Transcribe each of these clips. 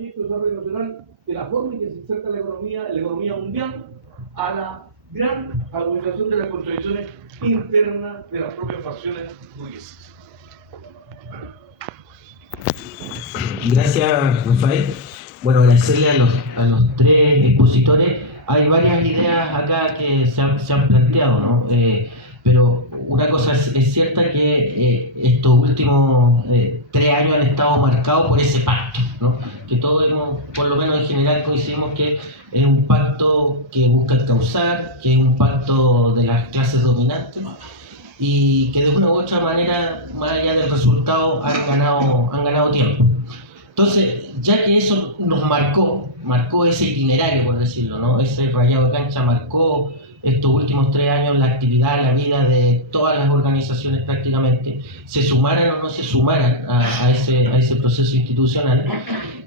proyecto de desarrollo nacional de la forma en que se inserta la economía mundial, a la gran agudización de las contradicciones internas de las propias facciones burguesas. Gracias, Rafael. Bueno, agradecerle a los tres expositores. Hay varias ideas acá que se han planteado, ¿no? Pero una cosa es cierta, que estos últimos 3 años han estado marcados por ese pacto, ¿no? Que todos hemos, por lo menos en general, coincidimos que es un pacto que busca encauzar, que es un pacto de las clases dominantes, y que de una u otra manera, más allá del resultado, han ganado tiempo. Entonces, ya que eso nos marcó ese itinerario, por decirlo, ¿no? Ese rayado de cancha marcó estos últimos 3 años la actividad, la vida de todas las organizaciones prácticamente, se sumaran o no se sumaran a ese proceso institucional.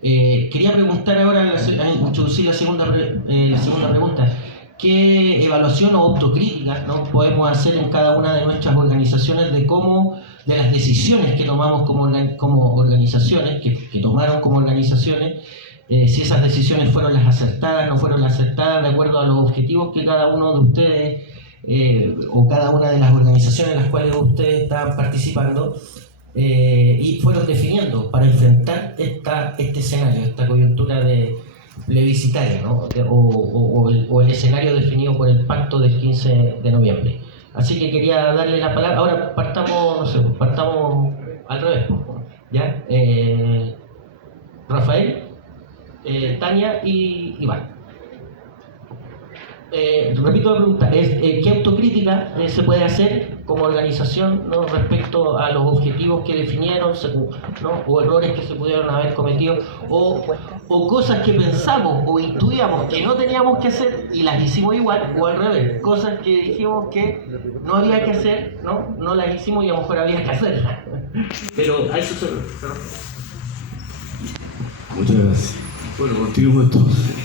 Quería preguntar ahora, introducir la segunda pregunta. ¿Qué evaluación o autocrítica, ¿no?, podemos hacer en cada una de nuestras organizaciones de las decisiones que tomamos como organizaciones, que tomaron como organizaciones, si esas decisiones fueron las acertadas, no fueron las acertadas, de acuerdo a los objetivos que cada uno de ustedes o cada una de las organizaciones en las cuales ustedes estaban participando y fueron definiendo para enfrentar este escenario, esta coyuntura plebiscitaria, ¿no? o el escenario definido por el pacto del 15 de noviembre. Así que quería darle la palabra. Ahora partamos al revés, ¿ya? Rafael, Tania y Iván. Repito la pregunta, ¿qué autocrítica se puede hacer como organización, ¿no?, respecto a los objetivos que definieron, ¿no?, o errores que se pudieron haber cometido, o cosas que pensamos o intuíamos que no teníamos que hacer y las hicimos igual, o al revés, cosas que dijimos que no había que hacer, no las hicimos y a lo mejor había que hacerlas? Pero a eso se refiere. Muchas gracias. Bueno, continuamos entonces.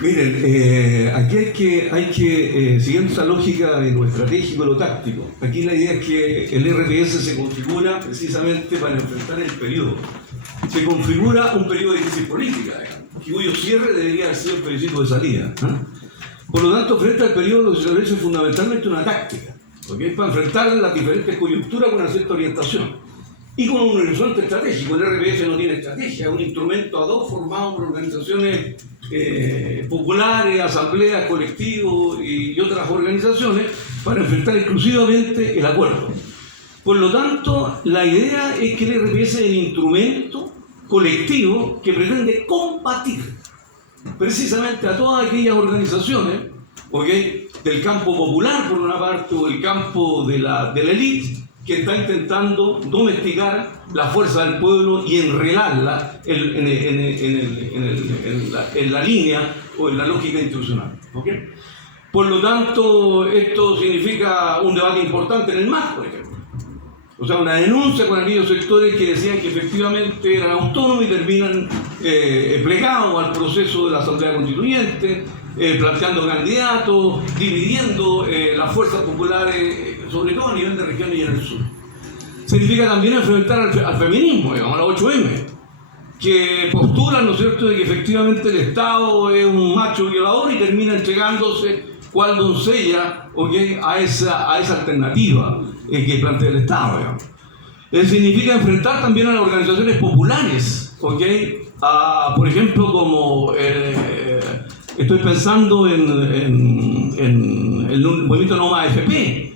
Miren, aquí hay que siguiendo esa lógica de lo estratégico y lo táctico, aquí la idea es que el RPS se configura precisamente para enfrentar el periodo. Se configura un periodo de crisis política, cuyo cierre debería haber sido el plebiscito de salida. Por lo tanto, frente al periodo lo que se establece es fundamentalmente una táctica, ¿okay?, para enfrentar las diferentes coyunturas con una cierta orientación. Y con un horizonte estratégico. El RPS no tiene estrategia, es un instrumento ad hoc formado por organizaciones populares, asambleas, colectivos y otras organizaciones para enfrentar exclusivamente el acuerdo. Por lo tanto, la idea es que el RPS es el instrumento colectivo que pretende combatir precisamente a todas aquellas organizaciones, ¿okay?, del campo popular por una parte, o del campo de la élite, que está intentando domesticar la fuerza del pueblo y enredarla en la línea o en la lógica institucional. ¿Okay? Por lo tanto, esto significa un debate importante en el MAS, por ejemplo. O sea, una denuncia con aquellos sectores que decían que efectivamente eran autónomos y terminan plegados al proceso de la Asamblea Constituyente, planteando candidatos, dividiendo las fuerzas populares, sobre todo a nivel de regiones y en el sur. Significa también enfrentar al feminismo, digamos, a la 8M, que postulan, ¿no es cierto?, de que efectivamente el Estado es un macho violador y termina entregándose cual doncella, ¿okay?, a esa alternativa que plantea el Estado, digamos. Significa enfrentar también a las organizaciones populares, ¿okay?, por ejemplo, como estoy pensando en el movimiento Noma AFP,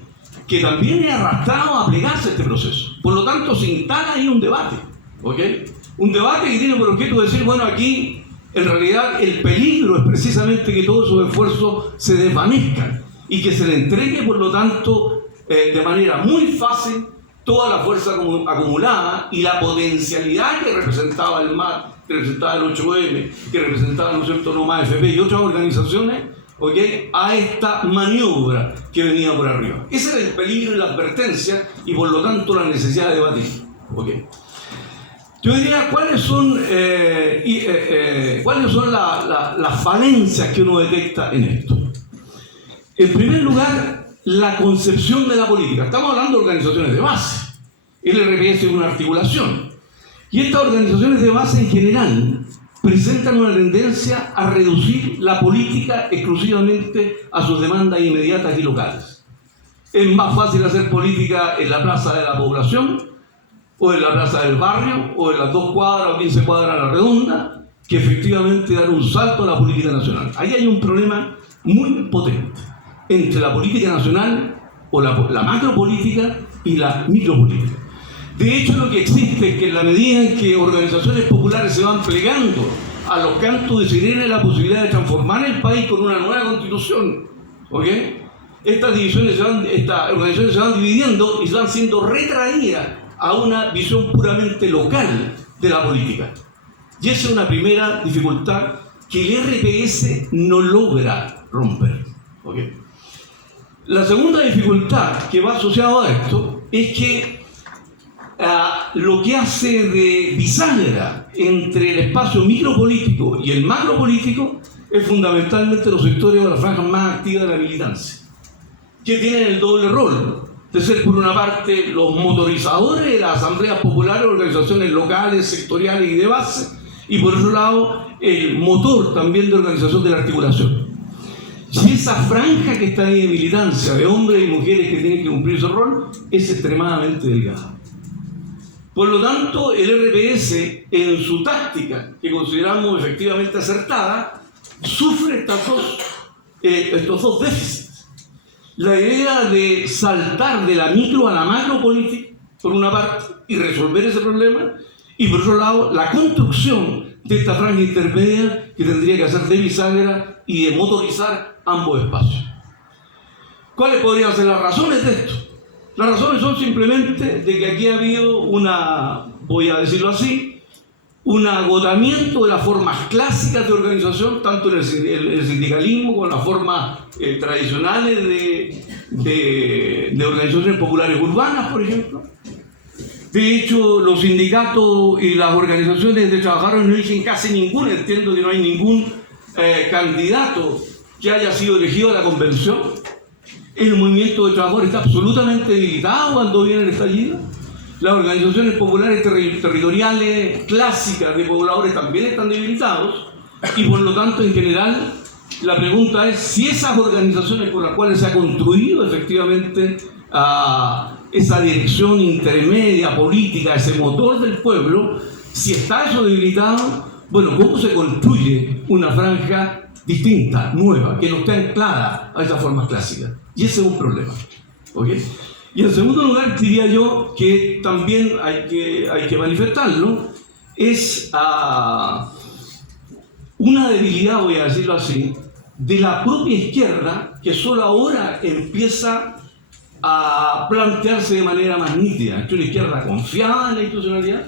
que también es arrastrado a plegarse a este proceso. Por lo tanto, se instala ahí un debate, ¿okay?, un debate que tiene por objeto decir, bueno, aquí en realidad el peligro es precisamente que todos esos esfuerzos se desvanezcan y que se le entregue, por lo tanto, de manera muy fácil toda la fuerza acumulada y la potencialidad que representaba el MAS, que representaba el 8M, que representaba, ¿no es cierto?, Noma AFP y otras organizaciones, ¿okay?, a esta maniobra que venía por arriba. Ese era el peligro y la advertencia y por lo tanto la necesidad de debatir. ¿Okay? Yo diría cuáles son las falencias que uno detecta en esto. En primer lugar, la concepción de la política. Estamos hablando de organizaciones de base. El RPS es una articulación. Y estas organizaciones de base en general presentan una tendencia a reducir la política exclusivamente a sus demandas inmediatas y locales. Es más fácil hacer política en la plaza de la población, o en la plaza del barrio, o en las 2 cuadras o 15 cuadras a la redonda, que efectivamente dar un salto a la política nacional. Ahí hay un problema muy potente entre la política nacional, o la macropolítica, y la micropolítica. De hecho, lo que existe es que en la medida en que organizaciones populares se van plegando a los cantos de sirena, la posibilidad de transformar el país con una nueva constitución, ¿ok? Estas organizaciones se van dividiendo y se van siendo retraídas a una visión puramente local de la política. Y esa es una primera dificultad que el RPS no logra romper, ¿ok? La segunda dificultad que va asociada a esto es que lo que hace de bisagra entre el espacio micropolítico y el macropolítico es fundamentalmente los sectores o las franjas más activas de la militancia, que tienen el doble rol de ser, por una parte, los motorizadores de las asambleas populares, organizaciones locales, sectoriales y de base, y por otro lado, el motor también de organización de la articulación. Si esa franja que está ahí de militancia, de hombres y mujeres que tienen que cumplir ese rol, es extremadamente delgada. Por lo tanto, el RPS, en su táctica, que consideramos efectivamente acertada, sufre estos dos déficits. La idea de saltar de la micro a la macropolítica, por una parte, y resolver ese problema, y por otro lado, la construcción de esta franja intermedia que tendría que hacer de bisagra y de motorizar ambos espacios. ¿Cuáles podrían ser las razones de esto? Las razones son simplemente de que aquí ha habido voy a decirlo así, un agotamiento de las formas clásicas de organización, tanto en el sindicalismo como en las formas tradicionales de organizaciones populares urbanas, por ejemplo. De hecho, los sindicatos y las organizaciones de trabajadores no dicen casi ninguna, entiendo que no hay ningún candidato que haya sido elegido a la convención. El movimiento de trabajadores está absolutamente debilitado cuando viene el estallido. Las organizaciones populares territoriales clásicas de pobladores también están debilitados, y por lo tanto, en general, la pregunta es si esas organizaciones por las cuales se ha construido efectivamente esa dirección intermedia política, ese motor del pueblo, si está eso debilitado, bueno, ¿cómo se construye una franja distinta, nueva, que no esté anclada a esas formas clásicas? Y ese es un problema, ¿ok? Y en segundo lugar, diría yo que también hay que manifestarlo, es una debilidad, voy a decirlo así, de la propia izquierda, que solo ahora empieza a plantearse de manera más nítida. Es una izquierda confiada en la institucionalidad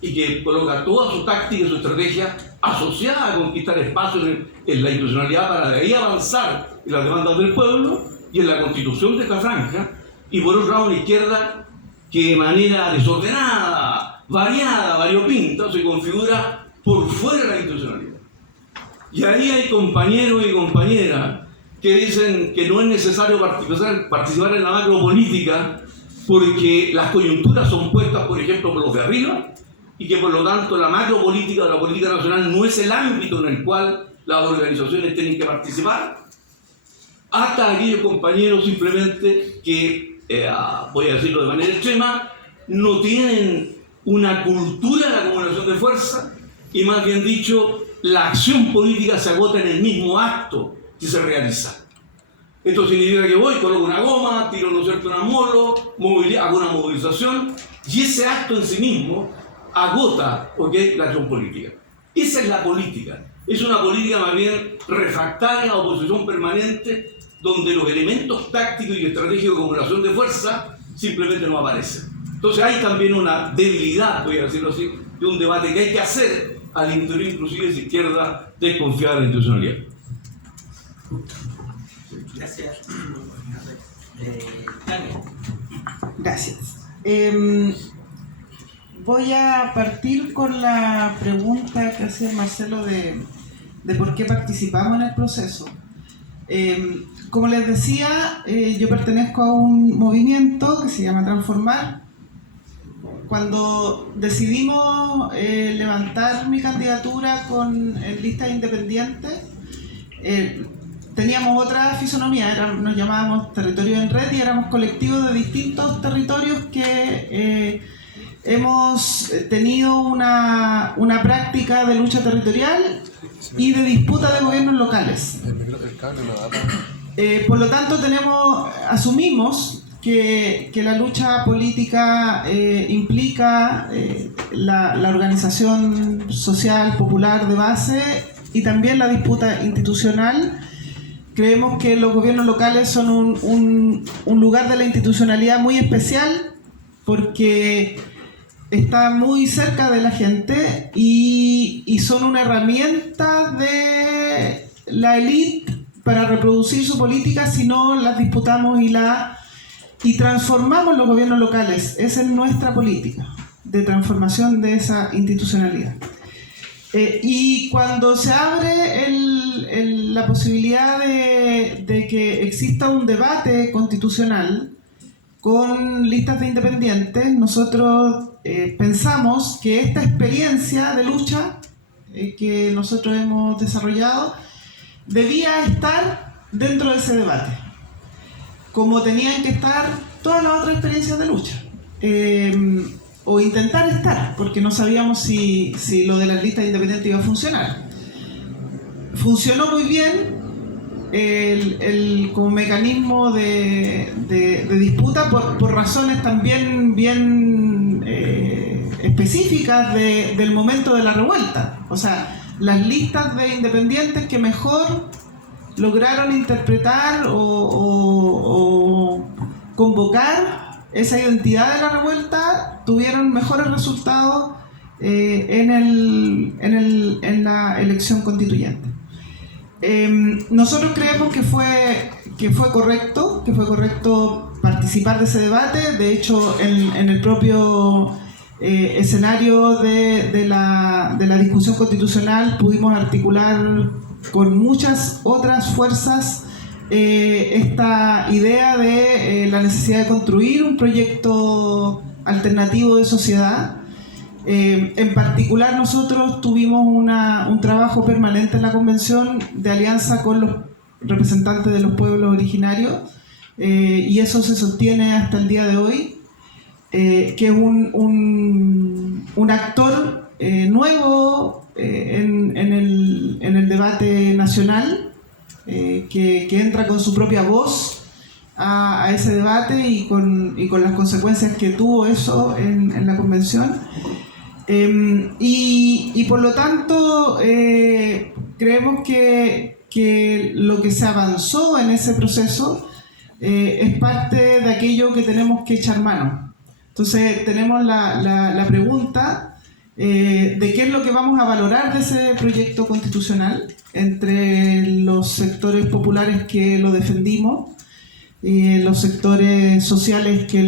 y que coloca toda su táctica y su estrategia asociada a conquistar espacios en la institucionalidad para de ahí avanzar en las demandas del pueblo y en la constitución de esta franja. Y por otro lado, una izquierda que de manera desordenada, variada, variopinta, se configura por fuera de la institucionalidad. Y ahí hay compañeros y compañeras que dicen que no es necesario participar en la macropolítica porque las coyunturas son puestas, por ejemplo, por los de arriba, y que por lo tanto la macropolítica o la política nacional no es el ámbito en el cual las organizaciones tienen que participar, hasta aquellos compañeros simplemente que, voy a decirlo de manera extrema, no tienen una cultura de la acumulación de fuerza, y más bien dicho, la acción política se agota en el mismo acto que se realiza. Esto significa que voy, coloco una goma, tiro, ¿no es cierto?, una molo, hago una movilización, y ese acto en sí mismo agota, ¿ok?, la acción política. Esa es la política. Es una política más bien refractaria a la oposición permanente, donde los elementos tácticos y estratégicos de acumulación de fuerza simplemente no aparecen. Entonces hay también una debilidad, voy a decirlo así, de un debate que hay que hacer al interior inclusive de esa izquierda desconfiada de la institucionalidad. Gracias. Gracias. Voy a partir con la pregunta que hacía Marcelo de por qué participamos en el proceso. Como les decía, yo pertenezco a un movimiento que se llama Transformar, cuando decidimos levantar mi candidatura en listas independientes, teníamos otra fisonomía, nos llamábamos Territorio en Red y éramos colectivos de distintos territorios que hemos tenido una práctica de lucha territorial y de disputa de gobiernos locales. Por lo tanto, asumimos que la lucha política implica la organización social, popular de base y también la disputa institucional. Creemos que los gobiernos locales son un lugar de la institucionalidad muy especial porque está muy cerca de la gente y son una herramienta de la élite para reproducir su política si no las disputamos y transformamos los gobiernos locales. Esa es nuestra política de transformación de esa institucionalidad. Y cuando se abre la posibilidad de que exista un debate constitucional con listas de independientes, nosotros pensamos que esta experiencia de lucha que nosotros hemos desarrollado debía estar dentro de ese debate, como tenían que estar todas las otras experiencias de lucha, o intentar estar, porque no sabíamos si lo de las listas independientes iba a funcionar. Funcionó muy bien como mecanismo de disputa por razones también bien específicas del momento de la revuelta. O sea, las listas de independientes que mejor lograron interpretar o convocar esa identidad de la revuelta tuvieron mejores resultados en la elección constituyente. Nosotros creemos que fue correcto participar de ese debate. De hecho, en el propio escenario de la discusión constitucional pudimos articular con muchas otras fuerzas esta idea de la necesidad de construir un proyecto alternativo de sociedad. En particular, nosotros tuvimos un trabajo permanente en la convención de alianza con los representantes de los pueblos originarios, y eso se sostiene hasta el día de hoy, que es un actor nuevo en el debate nacional, que entra con su propia voz a ese debate y con las consecuencias que tuvo eso en la convención. Y por lo tanto creemos que lo que se avanzó en ese proceso es parte de aquello que tenemos que echar mano. Entonces tenemos la pregunta de qué es lo que vamos a valorar de ese proyecto constitucional entre los sectores populares que lo defendimos, los sectores sociales que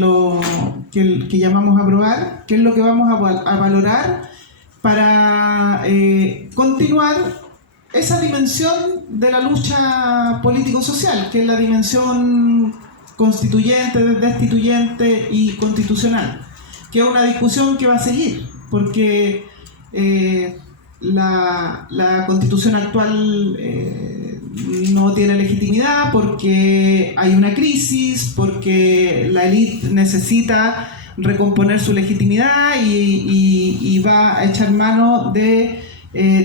llamamos a aprobar, qué es lo que vamos a valorar para continuar esa dimensión de la lucha político-social, que es la dimensión constituyente, destituyente y constitucional, que es una discusión que va a seguir, porque la constitución actual no tiene legitimidad, porque hay una crisis, porque la élite necesita recomponer su legitimidad y va a echar mano de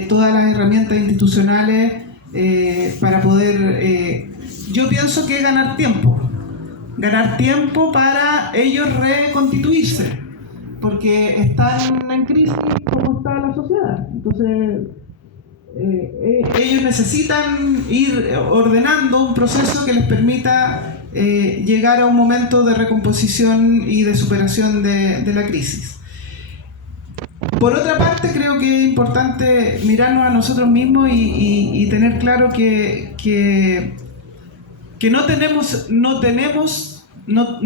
todas las herramientas institucionales para poder, yo pienso que ganar tiempo para ellos reconstituirse, porque están en crisis como está la sociedad. Entonces ellos necesitan ir ordenando un proceso que les permita llegar a un momento de recomposición y de superación de la crisis. Por otra parte, creo que es importante mirarnos a nosotros mismos y tener claro que no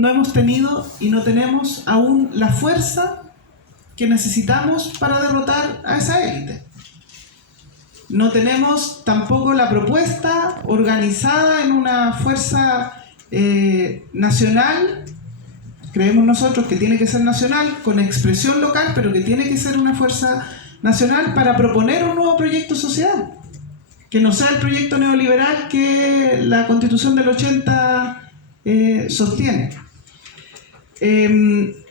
hemos tenido y no tenemos aún la fuerza que necesitamos para derrotar a esa élite. No tenemos tampoco la propuesta organizada en una fuerza nacional creemos nosotros que tiene que ser nacional, con expresión local, pero que tiene que ser una fuerza nacional para proponer un nuevo proyecto social, que no sea el proyecto neoliberal que la Constitución del 80 sostiene.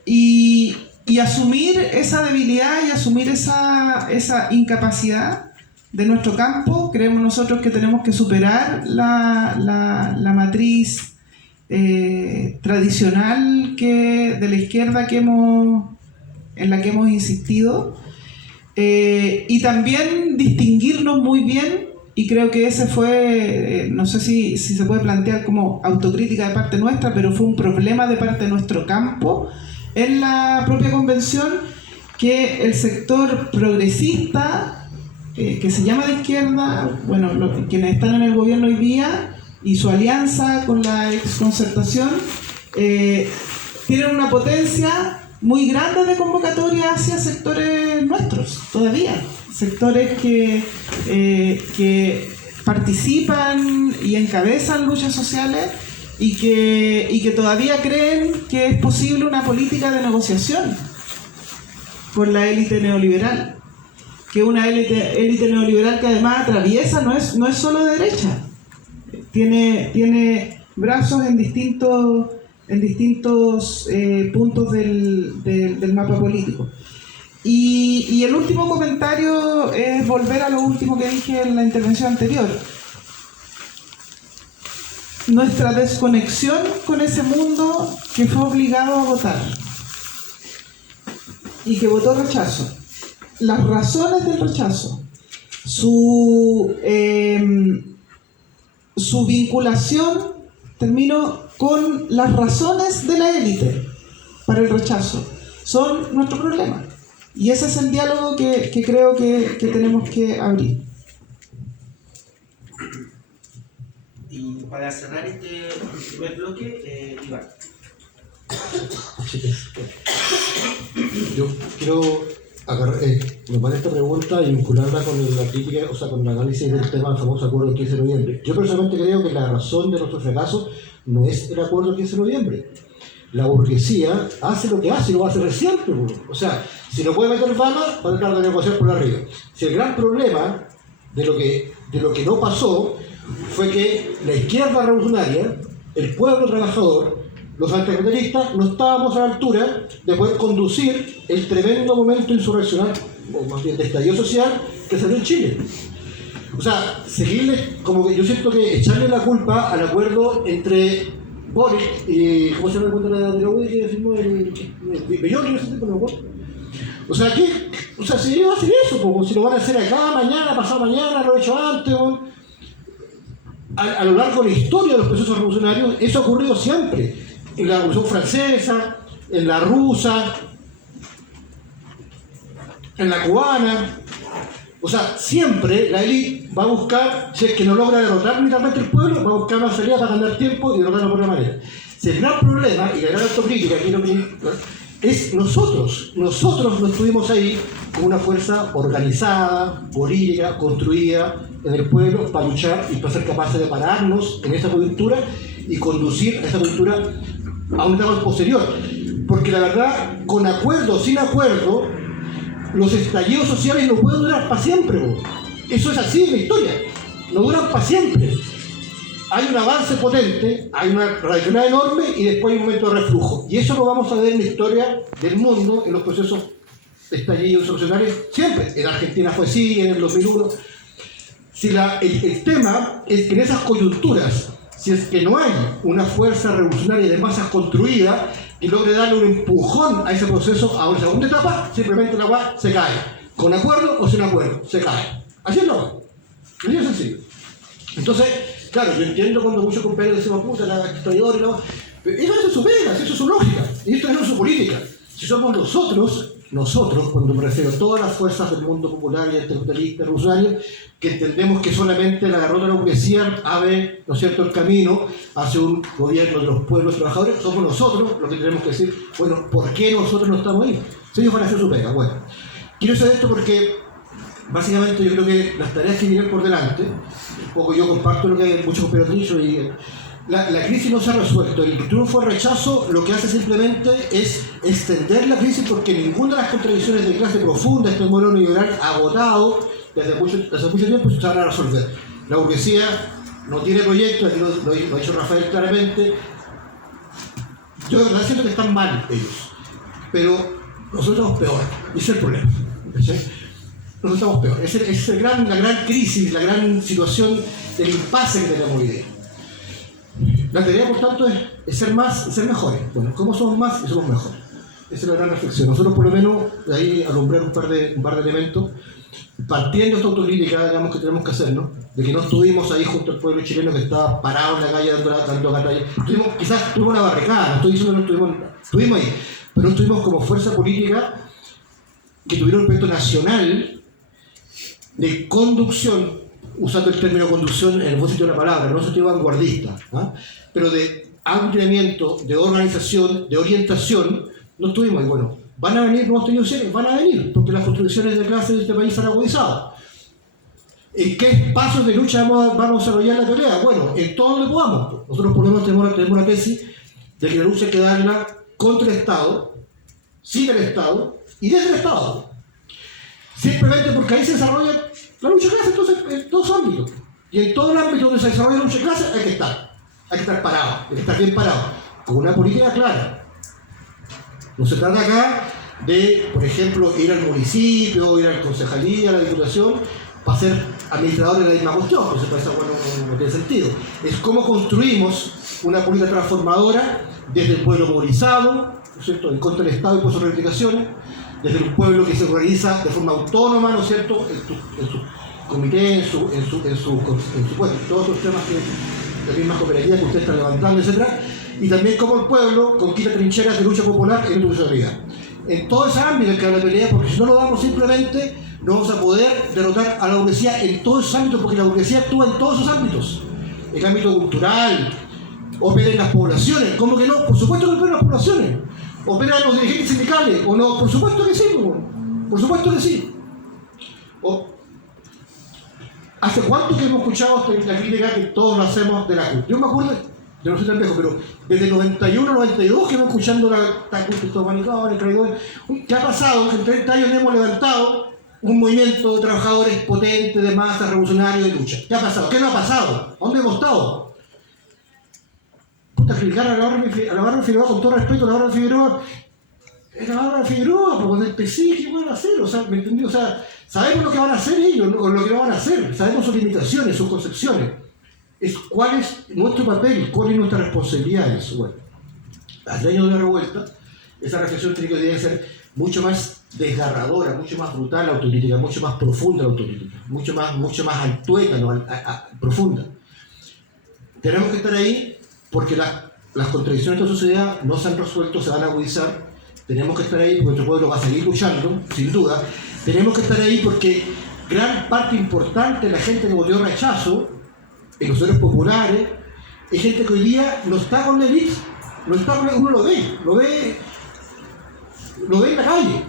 Y asumir esa debilidad y asumir esa incapacidad de nuestro campo, creemos nosotros que tenemos que superar la matriz tradicional de la izquierda en la que hemos insistido, y también distinguirnos muy bien, y creo que ese fue, no sé si se puede plantear como autocrítica de parte nuestra, pero fue un problema de parte de nuestro campo en la propia convención, que el sector progresista, que se llama de izquierda, bueno, quienes están en el gobierno hoy día y su alianza con la exconcertación, tienen una potencia muy grande de convocatoria hacia sectores nuestros, todavía. Sectores que participan y encabezan luchas sociales y que todavía creen que es posible una política de negociación con la élite neoliberal. Que una élite neoliberal que además atraviesa, no es solo de derecha, tiene brazos en distintos puntos del mapa político. Y el último comentario es volver a lo último que dije en la intervención anterior. Nuestra desconexión con ese mundo que fue obligado a votar y que votó rechazo. Las razones del rechazo, su vinculación, termino, con las razones de la élite para el rechazo, son nuestro problema. Y ese es el diálogo que creo que tenemos que abrir. Y para cerrar este primer bloque, Iván. Yo quiero tomar esta pregunta y vincularla con la crítica, o sea, con el análisis del tema del famoso acuerdo del 15 de noviembre. Yo personalmente creo que la razón de nuestro fracaso no es el acuerdo del 15 de noviembre. La burguesía hace lo que hace y lo va a hacer siempre. O sea, si no puede meter balas, va a tratar de negociar por arriba. Si el gran problema de lo que no pasó fue que la izquierda revolucionaria, el pueblo trabajador, los anticapitalistas, no estábamos a la altura de poder conducir el tremendo momento insurreccional, o más bien de estallido social, que se dio en Chile. O sea, seguirle, como que yo siento que echarle la culpa al acuerdo entre Boric y, ¿cómo se llama el cuento de la UDI que firmó el Belloni? No sé si me acuerdo. O sea, si ellos hacen eso, como si lo van a hacer acá, mañana, pasado mañana, lo he hecho antes, a lo largo de la historia de los procesos revolucionarios, eso ha ocurrido siempre. En la Revolución Francesa, en la rusa, en la cubana. O sea, siempre la élite va a buscar, si es que no logra derrotar militarmente el pueblo, va a buscar una salida para ganar tiempo y derrotarlo por una manera. Si el gran problema, y la gran autocrítica, es nosotros no estuvimos ahí como una fuerza organizada, política, construida en el pueblo para luchar y para ser capaces de pararnos en esa coyuntura y conducir a esa coyuntura a un etapa posterior. Porque la verdad, con acuerdo o sin acuerdo, los estallidos sociales no pueden durar para siempre. Eso es así en la historia. No duran para siempre. Hay un avance potente, hay una radicalidad enorme y después hay un momento de reflujo. Y eso lo vamos a ver en la historia del mundo, en los procesos de estallidos sociales, siempre. En Argentina fue así, en el 2001. Si el tema es que en esas coyunturas, si es que no hay una fuerza revolucionaria de masas construida que logre darle un empujón a ese proceso, a una segunda etapa, simplemente la agua se cae. Con acuerdo o sin acuerdo, se cae. Así es la agua. Así es sencillo. Entonces, claro, yo entiendo cuando muchos compañeros dicen, puta, la traidora y no. Pero eso es su pena, eso es su lógica. Y esto no es su política. Si somos nosotros, cuando me refiero a todas las fuerzas del mundo popular y anticapitalista, revolucionario, que entendemos que solamente la derrota de la burguesía abre, ¿no es cierto?, el camino hacia un gobierno de los pueblos trabajadores, somos nosotros los que tenemos que decir, bueno, ¿por qué nosotros no estamos ahí? Si ellos van a hacer su pega. Bueno, quiero saber esto porque básicamente yo creo que las tareas que vienen por delante, un poco yo comparto lo que muchos compañeros han dicho, y la crisis no se ha resuelto. El triunfo del rechazo lo que hace simplemente es extender la crisis, porque ninguna de las contradicciones de clase profunda, este modelo neoliberal agotado desde mucho tiempo, se van a resolver. La burguesía no tiene proyecto, aquí lo ha dicho Rafael claramente. Yo de verdad siento que están mal ellos, pero nosotros estamos peor, ese es el problema. ¿Sí? Nosotros estamos peor. Esa es la gran crisis, la gran situación del impasse que tenemos hoy día. La tarea, por tanto, es ser más y ser mejores. Bueno, ¿cómo somos más y somos mejores? Esa es la gran reflexión. Nosotros, por lo menos, de ahí alumbrar un par de elementos, partiendo de esta autocrítica, digamos, que tenemos que hacer, ¿no? De que no estuvimos ahí junto al pueblo chileno que estaba parado en la calle dando batalla. Quizás tuvimos una barricada, no estoy diciendo que no estuvimos ahí, pero no estuvimos como fuerza política que tuviera un proyecto nacional de conducción, usando el término conducción en el buen sentido de la palabra, no en el sentido vanguardista, ¿ah? Pero de aglutinamiento, de organización, de orientación, no estuvimos ahí. Bueno, van a venir nuevos instituciones, van a venir, porque las construcciones de clase de este país se han agudizado. ¿En qué espacios de lucha vamos a desarrollar la pelea? Bueno, en todo donde podamos. Nosotros por lo menos tenemos una tesis de que la lucha hay que darla contra el Estado, sin el Estado y desde el Estado. Simplemente porque ahí se desarrolla la lucha de clase, entonces, en todos los ámbitos. Y en todo el ámbito donde se desarrolla la lucha de clase hay que estar parado, hay que estar bien parado, con una política clara. No se trata acá de, por ejemplo, ir al municipio, ir a la concejalía, a la diputación, para ser administradores de la misma cuestión, porque eso no tiene sentido. Es cómo construimos una política transformadora desde el pueblo movilizado, ¿no es cierto?, en contra del Estado y por sus reivindicaciones, desde un pueblo que se organiza de forma autónoma, ¿no es cierto?, en su comité, en todos los temas de las mismas cooperativas que usted está levantando, etc. Y también como el pueblo conquista trincheras de lucha popular en institucionalidad. En todo ese ámbito hay que dar la pelea, porque si no lo damos simplemente, no vamos a poder derrotar a la burguesía en todos esos ámbitos, porque la burguesía actúa en todos esos ámbitos. En el ámbito cultural, opera en las poblaciones, ¿cómo que no? Por supuesto que opera en las poblaciones. ¿Opera en los dirigentes sindicales o no? Por supuesto que sí, por supuesto que sí. ¿Hace cuánto que hemos escuchado la crítica que todos lo hacemos de la CUT? Yo me acuerdo, yo no soy tan viejo, pero desde el 91, 92 que hemos escuchando la CUT, estos manicados, traidores. ¿Qué ha pasado? En 30 años hemos levantado un movimiento de trabajadores potente, de masa, revolucionario, de lucha. ¿Qué ha pasado? ¿Qué no ha pasado? ¿Dónde hemos estado? Puta, criticar a la Bárbara Figueroa, con todo respeto, la Bárbara Figueroa, es la Bárbara Figueroa, porque cuando el PC, ¿qué van a hacer? O sea, ¿me entendí? O sea, sabemos lo que van a hacer ellos, o lo que no van a hacer, sabemos sus limitaciones, sus concepciones. ¿Cuál es nuestro papel? ¿Cuál es nuestra responsabilidad en eso? Bueno, al año de la revuelta, esa reflexión tiene que ser mucho más desgarradora, mucho más brutal la autocrítica, mucho más profunda la autocrítica, mucho más altueta, ¿no? Profunda. Tenemos que estar ahí porque las contradicciones de la sociedad no se han resuelto, se van a agudizar. Tenemos que estar ahí porque nuestro pueblo va a seguir luchando, sin duda. Tenemos que estar ahí porque gran parte importante de la gente que votó rechazo en los sectores populares es gente que hoy día no está con la élite, uno lo ve en la calle,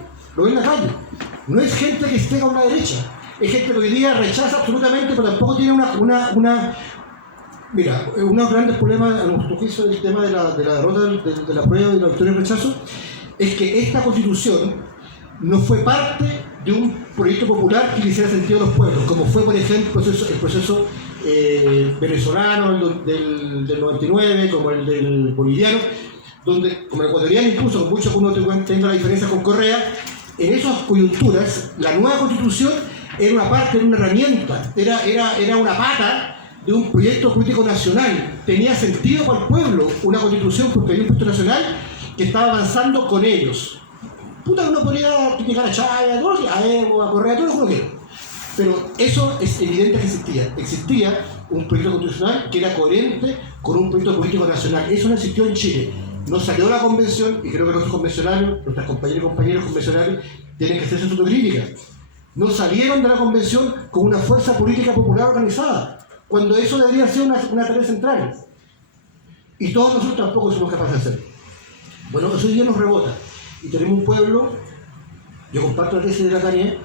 no es gente que esté con la derecha, es gente que hoy día rechaza absolutamente, pero tampoco tiene Mira, uno de los grandes problemas a nuestro juicio del tema de la derrota de la prueba y la victoria y el rechazo es que esta constitución no fue parte de un proyecto popular que le hiciera sentido a los pueblos, como fue, por ejemplo, el proceso venezolano del 99, como el del boliviano, donde, como el ecuatoriano, incluso con mucho que uno tenga la diferencia con Correa, en esas coyunturas, la nueva constitución era una parte, era una herramienta, era una pata de un proyecto político nacional. Tenía sentido para el pueblo una constitución porque había un proyecto nacional que estaba avanzando con ellos. Puta, uno podría criticar a Chávez, a Evo, a Correa, todo lo que uno quiera. Pero eso es evidente que existía. Existía un proyecto constitucional que era coherente con un proyecto político nacional. Eso no existió en Chile. No salió de la convención, y creo que nuestros convencionarios, nuestras compañeras y compañeros convencionales, tienen que hacerse su autocrítica. No salieron de la convención con una fuerza política popular organizada, cuando eso debería ser una tarea central. Y todos nosotros tampoco somos capaces de hacerlo. Bueno, eso hoy día nos rebota. Y tenemos un pueblo, yo comparto la tesis de la Tania,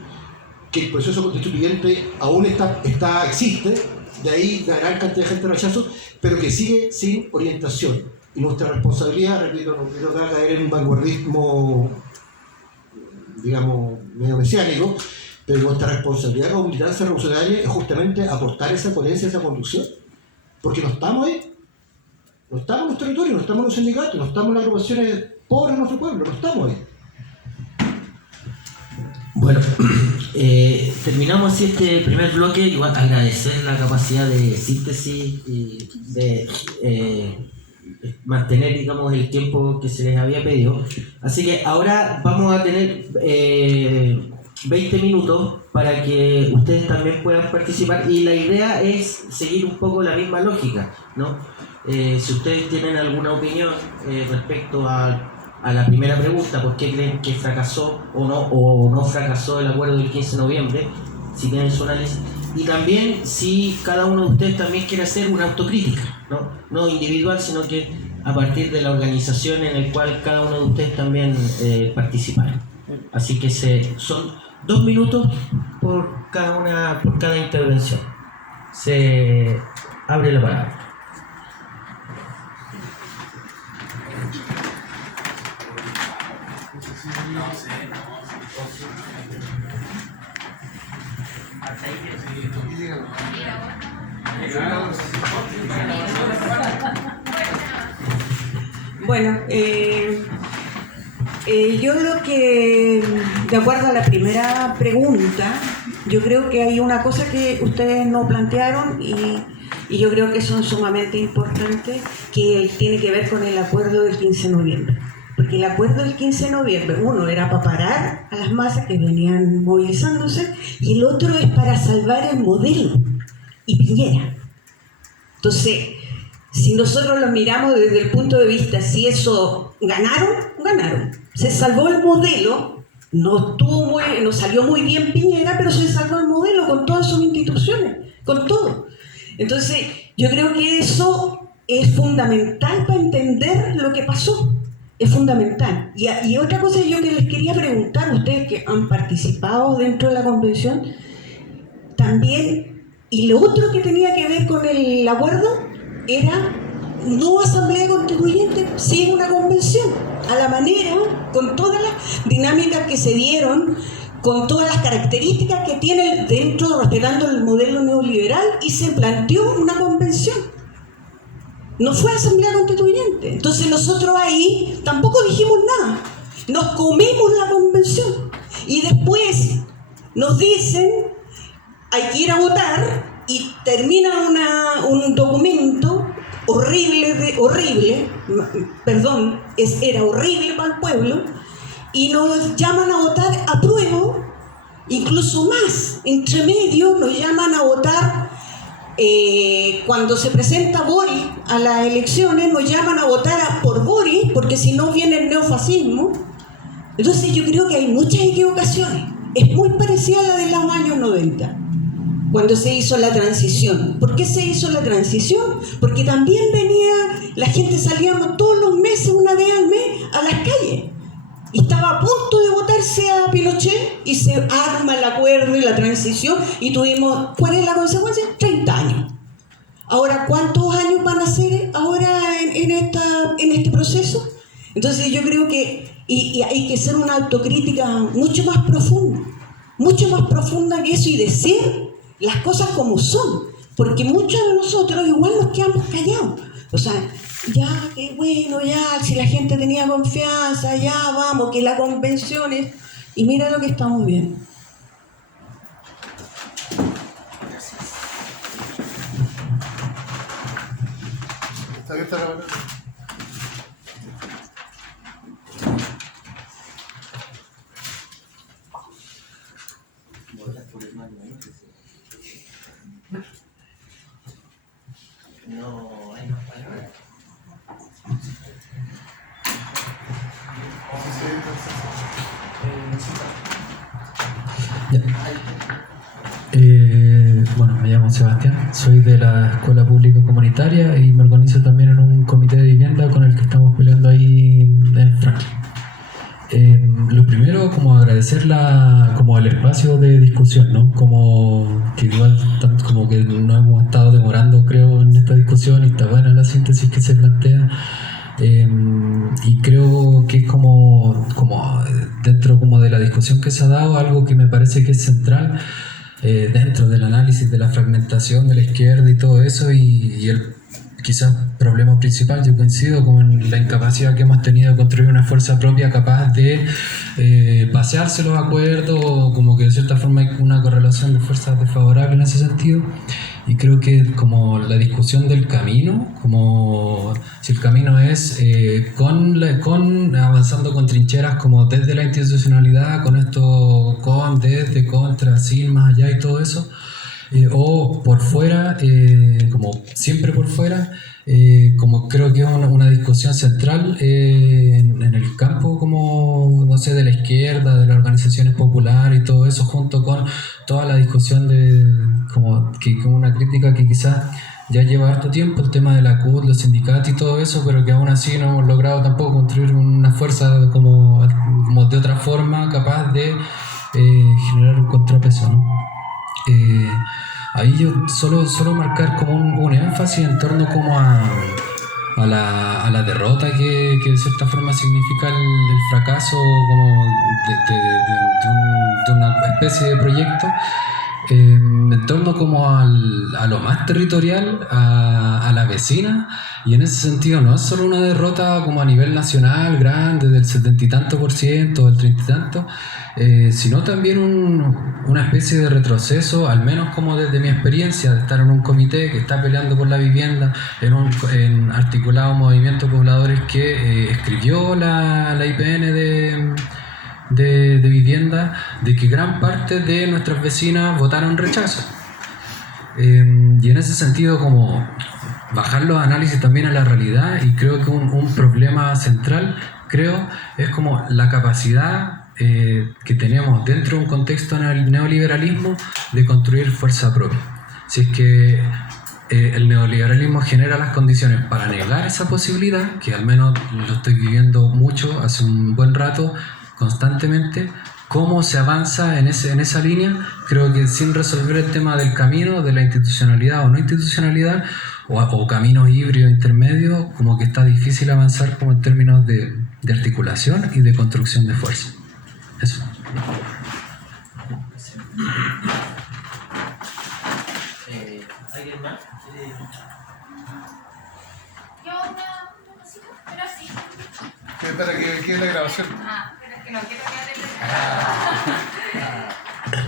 que el proceso constituyente aún existe, de ahí la gran cantidad de gente rechazo, pero que sigue sin orientación. Y nuestra responsabilidad, repito, no quiero caer en un vanguardismo, digamos, medio mesiánico, pero nuestra responsabilidad como militancia revolucionaria es justamente aportar esa coherencia, esa conducción, porque no estamos ahí, no estamos en los territorios, no estamos en los sindicatos, no estamos en las agrupaciones pobres de nuestro pueblo, no estamos ahí. Bueno, terminamos así este primer bloque. Igual agradecer la capacidad de síntesis y de mantener, digamos, el tiempo que se les había pedido. Así que ahora vamos a tener 20 minutos para que ustedes también puedan participar, y la idea es seguir un poco la misma lógica, ¿no? Si ustedes tienen alguna opinión respecto a la primera pregunta, ¿por qué creen que fracasó o no fracasó el acuerdo del 15 de noviembre? Si tienen su análisis. Y también si cada uno de ustedes también quiere hacer una autocrítica, no individual, sino que a partir de la organización en la cual cada uno de ustedes también participaron. Así que son 2 minutos por cada intervención. Se abre la palabra. Bueno, yo lo que, de acuerdo a la primera pregunta, yo creo que hay una cosa que ustedes no plantearon y yo creo que son sumamente importantes, que tiene que ver con el acuerdo del 15 de noviembre. Porque el acuerdo del 15 de noviembre, uno era para parar a las masas que venían movilizándose, y el otro es para salvar el modelo y Piñera. Entonces, si nosotros lo miramos desde el punto de vista, si eso ganaron. Se salvó el modelo, no salió muy bien Piñera, pero se salvó el modelo con todas sus instituciones, con todo. Entonces, yo creo que eso es fundamental para entender lo que pasó. Es fundamental. Y otra cosa yo que les quería preguntar, ustedes que han participado dentro de la convención, también, y lo otro que tenía que ver con el acuerdo era no asamblea constituyente, sí una convención, a la manera, con todas las dinámicas que se dieron, con todas las características que tiene dentro, respetando el modelo neoliberal, y se planteó una convención. No fue asamblea constituyente. Entonces nosotros ahí tampoco dijimos nada. Nos comimos la convención. Y después nos dicen, hay que ir a votar, y termina un documento horrible, era horrible para el pueblo, y nos llaman a votar apruebo, incluso más, entre medio nos llaman a votar. Cuando se presenta Boris a las elecciones, nos llaman a votar por Boris, porque si no viene el neofascismo. Entonces yo creo que hay muchas equivocaciones. Es muy parecida a la de los años 90, cuando se hizo la transición. ¿Por qué se hizo la transición? Porque también la gente salíamos todos los meses, una vez al mes, a las calles. Y estaba a punto de votarse a Pinochet y se arma el acuerdo y la transición, y tuvimos, ¿cuál es la consecuencia? 30 años. Ahora, ¿cuántos años van a ser ahora en este proceso? Entonces yo creo que y hay que hacer una autocrítica mucho más profunda que eso, y decir las cosas como son, porque muchos de nosotros igual nos quedamos callados. O sea, ya, qué bueno, ya, si la gente tenía confianza, ya, vamos, que la convención es... Y mira lo que estamos viendo. ¿Está abierta la palabra? No hay más palabras. Bueno, me llamo Sebastián, soy de la Escuela Pública Comunitaria y me organizo también en un comité de vivienda con el que estamos peleando ahí en Franklin. Lo primero, como agradecer como el espacio de discusión, ¿no? Como que igual como que no hemos estado Y creo que es como dentro como de la discusión que se ha dado, algo que me parece que es central dentro del análisis de la fragmentación de la izquierda y todo eso, y el quizás problema principal, yo coincido con la incapacidad que hemos tenido de construir una fuerza propia capaz de pasearse los acuerdos, o como que de cierta forma hay una correlación de fuerzas desfavorables en ese sentido. Y creo que como la discusión del camino, como si el camino es avanzando con trincheras como desde la institucionalidad, con esto, desde, contra, sin, más allá y todo eso, o por fuera, como siempre por fuera, como creo que es una discusión central en el campo, como no sé, de la izquierda, de las organizaciones populares y todo eso, junto con toda la discusión de como una crítica que quizás ya lleva harto tiempo, el tema de la CUT, los sindicatos y todo eso, pero que aún así no hemos logrado tampoco construir una fuerza como de otra forma capaz de generar un contrapeso, ¿no? Ahí yo solo marcar como un énfasis en torno como a la derrota que de cierta forma significa el fracaso como de una especie de proyecto, en torno como a lo más territorial, a la vecina, y en ese sentido no es solo una derrota como a nivel nacional grande del 70 y tanto %, del 30 y tanto, sino también una especie de retroceso, al menos como desde mi experiencia de estar en un comité que está peleando por la vivienda, en articulado movimiento pobladores que escribió la IPN de vivienda, de que gran parte de nuestras vecinas votaron rechazo. Y en ese sentido como bajar los análisis también a la realidad, y creo que un problema central, es como la capacidad que tenemos dentro de un contexto del neoliberalismo de construir fuerza propia. Si es que el neoliberalismo genera las condiciones para negar esa posibilidad, que al menos lo estoy viviendo mucho hace un buen rato, constantemente, cómo se avanza en esa línea, creo que sin resolver el tema del camino, de la institucionalidad o no institucionalidad, o caminos híbridos intermedios, como que está difícil avanzar como en términos de articulación y de construcción de fuerza. Eso. ¿Alguien más? Yo una cosita, pero sí. Para que quede la grabación. Pero es que no quiero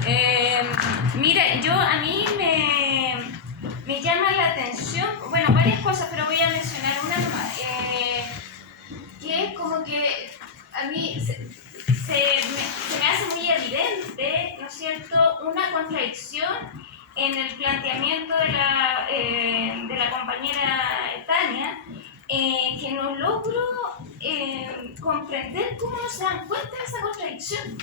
que mire, a mí me llama la atención, bueno, varias cosas, pero voy a mencionar una nomás, que es como que a mí se me hace muy evidente, ¿no es cierto?, una contradicción en el planteamiento de la compañera Tania, que no logro comprender cómo no se dan cuenta de esa contradicción.